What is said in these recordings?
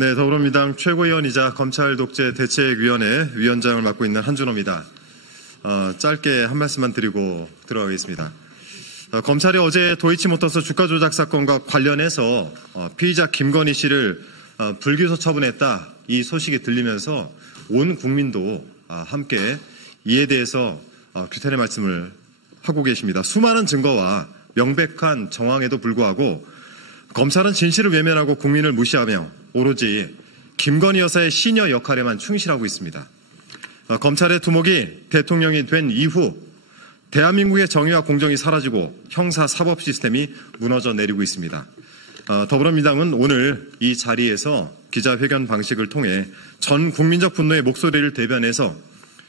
네, 더불어민주당 최고위원이자 검찰독재대책위원회 위원장을 맡고 있는 한준호입니다. 짧게 한 말씀만 드리고 들어가겠습니다. 검찰이 어제 도이치모터스 주가 조작 사건과 관련해서 피의자 김건희 씨를 불기소 처분했다, 이 소식이 들리면서 온 국민도 함께 이에 대해서 규탄의 말씀을 하고 계십니다. 수많은 증거와 명백한 정황에도 불구하고 검찰은 진실을 외면하고 국민을 무시하며 오로지 김건희 여사의 시녀 역할에만 충실하고 있습니다. 검찰의 두목이 대통령이 된 이후 대한민국의 정의와 공정이 사라지고 형사 사법 시스템이 무너져 내리고 있습니다. 더불어민주당은 오늘 이 자리에서 기자회견 방식을 통해 전 국민적 분노의 목소리를 대변해서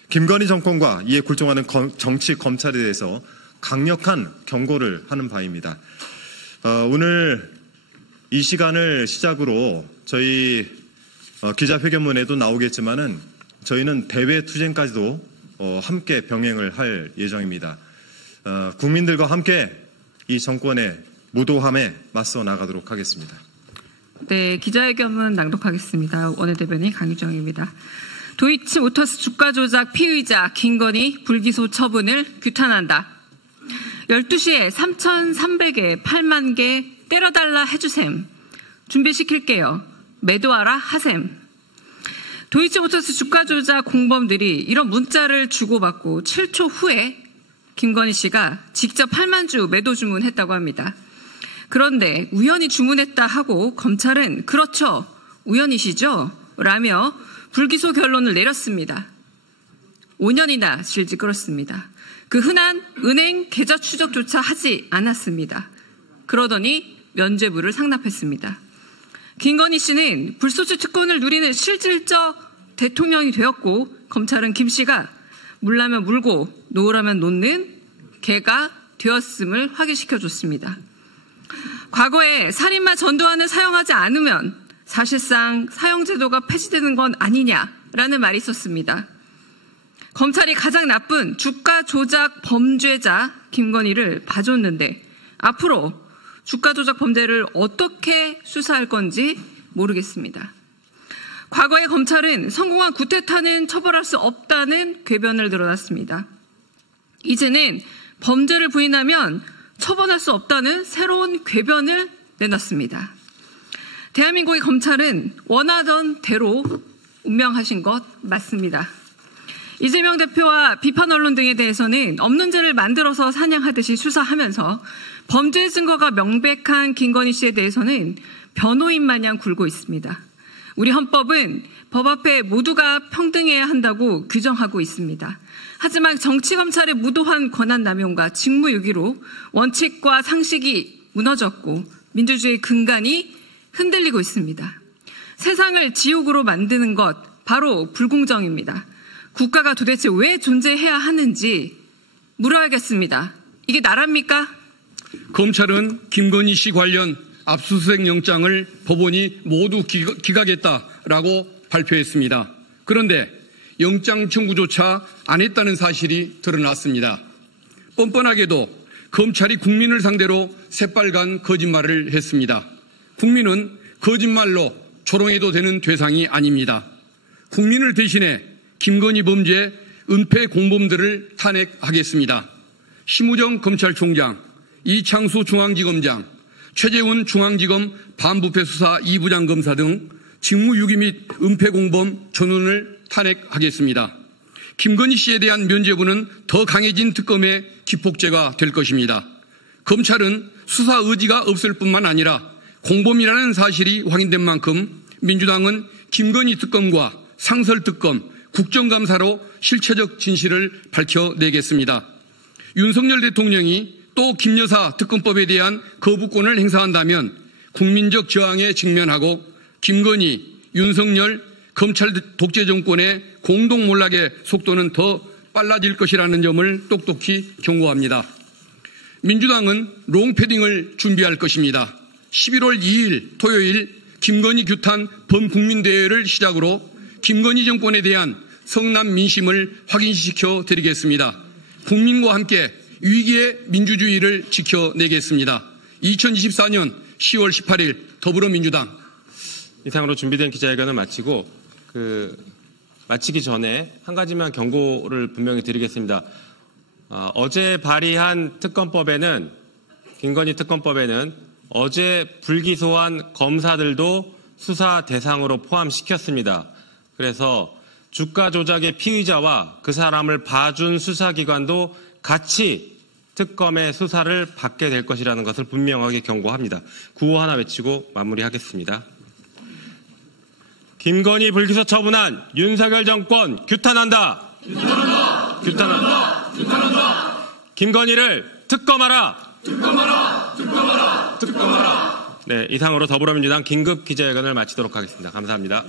김건희 정권과 이에 굴종하는 정치 검찰에 대해서 강력한 경고를 하는 바입니다. 오늘 이 시간을 시작으로 저희 기자회견문에도 나오겠지만은 저희는 대외 투쟁까지도 함께 병행을 할 예정입니다. 국민들과 함께 이 정권의 무도함에 맞서 나가도록 하겠습니다. 네, 기자회견문 낭독하겠습니다. 원내대변인 강유정입니다. 도이치모터스 주가 조작 피의자 김건희 불기소 처분을 규탄한다. 12시에 3,300에 8만 개 때려달라 해주셈. 준비시킬게요. 매도하라 하셈. 도이치모터스 주가 조작 공범들이 이런 문자를 주고받고 7초 후에 김건희 씨가 직접 8만 주 매도 주문했다고 합니다. 그런데 우연히 주문했다 하고 검찰은 그렇죠, 우연이시죠? 라며 불기소 결론을 내렸습니다. 5년이나 질질 끌었습니다. 그 흔한 은행 계좌 추적조차 하지 않았습니다. 그러더니 면죄부를 상납했습니다. 김건희 씨는 불소추 특권을 누리는 실질적 대통령이 되었고 검찰은 김 씨가 물라면 물고 놓으라면 놓는 개가 되었음을 확인시켜줬습니다. 과거에 살인마 전두환을 사용하지 않으면 사실상 사형제도가 폐지되는 건 아니냐라는 말이 있었습니다. 검찰이 가장 나쁜 주가 조작 범죄자 김건희를 봐줬는데 앞으로 주가 조작 범죄를 어떻게 수사할 건지 모르겠습니다. 과거에 검찰은 성공한 구테타는 처벌할 수 없다는 궤변을 늘어놨습니다. 이제는 범죄를 부인하면 처벌할 수 없다는 새로운 궤변을 내놨습니다. 대한민국의 검찰은 원하던 대로 운명하신 것 맞습니다. 이재명 대표와 비판 언론 등에 대해서는 없는 죄를 만들어서 사냥하듯이 수사하면서 범죄 증거가 명백한 김건희 씨에 대해서는 변호인 마냥 굴고 있습니다. 우리 헌법은 법 앞에 모두가 평등해야 한다고 규정하고 있습니다. 하지만 정치검찰의 무도한 권한남용과 직무유기로 원칙과 상식이 무너졌고 민주주의의 근간이 흔들리고 있습니다. 세상을 지옥으로 만드는 것, 바로 불공정입니다. 국가가 도대체 왜 존재해야 하는지 물어야겠습니다. 이게 나랍니까? 검찰은 김건희 씨 관련 압수수색 영장을 법원이 모두 기각했다라고 발표했습니다. 그런데 영장 청구조차 안 했다는 사실이 드러났습니다. 뻔뻔하게도 검찰이 국민을 상대로 새빨간 거짓말을 했습니다. 국민은 거짓말로 조롱해도 되는 대상이 아닙니다. 국민을 대신해 김건희 범죄 은폐 공범들을 탄핵하겠습니다. 심우정 검찰총장, 이창수 중앙지검장, 최재훈 중앙지검 반부패수사 2부장 검사 등 직무유기 및 은폐 공범 전원을 탄핵하겠습니다. 김건희 씨에 대한 면죄부는 더 강해진 특검의 기폭제가 될 것입니다. 검찰은 수사 의지가 없을 뿐만 아니라 공범이라는 사실이 확인된 만큼 민주당은 김건희 특검과 상설특검, 국정감사로 실체적 진실을 밝혀내겠습니다. 윤석열 대통령이 또 김여사 특검법에 대한 거부권을 행사한다면 국민적 저항에 직면하고 김건희, 윤석열, 검찰 독재 정권의 공동 몰락의 속도는 더 빨라질 것이라는 점을 똑똑히 경고합니다. 민주당은 롱패딩을 준비할 것입니다. 11월 2일 토요일 김건희 규탄 범국민대회를 시작으로 김건희 정권에 대한 성남 민심을 확인시켜 드리겠습니다. 국민과 함께 위기의 민주주의를 지켜내겠습니다. 2024년 10월 18일 더불어민주당. 이상으로 준비된 기자회견을 마치고 마치기 전에 한 가지만 경고를 분명히 드리겠습니다. 어제 발의한 특검법에는 김건희 특검법에는 어제 불기소한 검사들도 수사 대상으로 포함시켰습니다. 그래서 주가 조작의 피의자와 그 사람을 봐준 수사기관도 같이 특검의 수사를 받게 될 것이라는 것을 분명하게 경고합니다. 구호 하나 외치고 마무리하겠습니다. 김건희 불기소 처분한 윤석열 정권 규탄한다. 규탄한다. 규탄한다. 규탄한다. 김건희를 특검하라. 특검하라. 특검하라. 특검하라. 네, 이상으로 더불어민주당 긴급 기자회견을 마치도록 하겠습니다. 감사합니다.